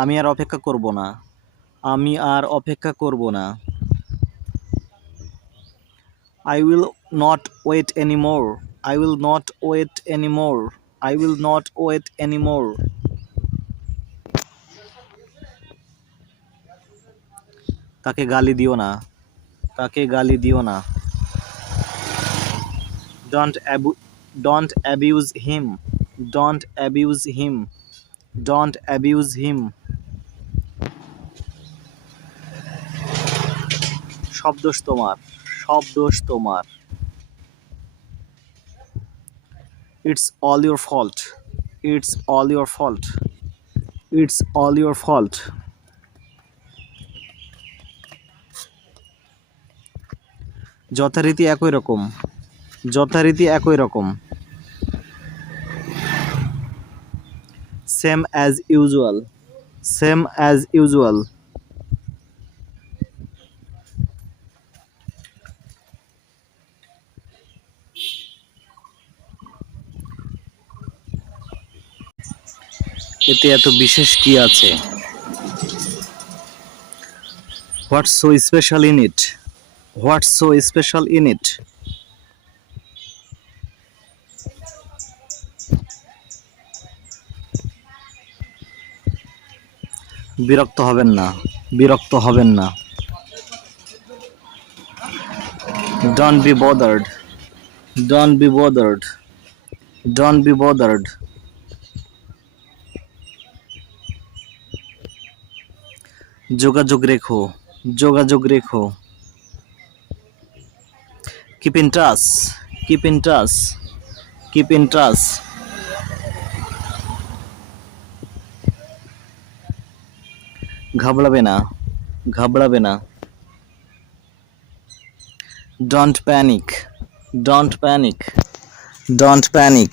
আমি আর অপেক্ষা করব না। আমি আর অপেক্ষা করব না। I will not wait anymore. I will not wait anymore. I will not wait anymore. তাকে গালি দিও না। তাকে গালি দিও না। Don't abuse him. Don't abuse him. Don't abuse him. সব দোষ তোমার। সব দোষ তোমার। It's all your fault. It's all your fault. It's all your fault. যথারীতি একই রকম। যথারীতি একই রকম। Same as usual. Same as usual. এতে এত বিশেষ কি আছে? What's so special in it? What's so special in it? বিরক্ত হবেন না। বিরক্ত হবেন না। Don't be bothered. Don't be bothered. Don't be bothered. যোগাযোগ রেখো। যোগাযোগ রেখো। Keep in touch. Keep in touch. Keep in touch. ঘাবড়াবে না। ঘাবড়াবে না। Don't panic. Don't panic. Don't panic.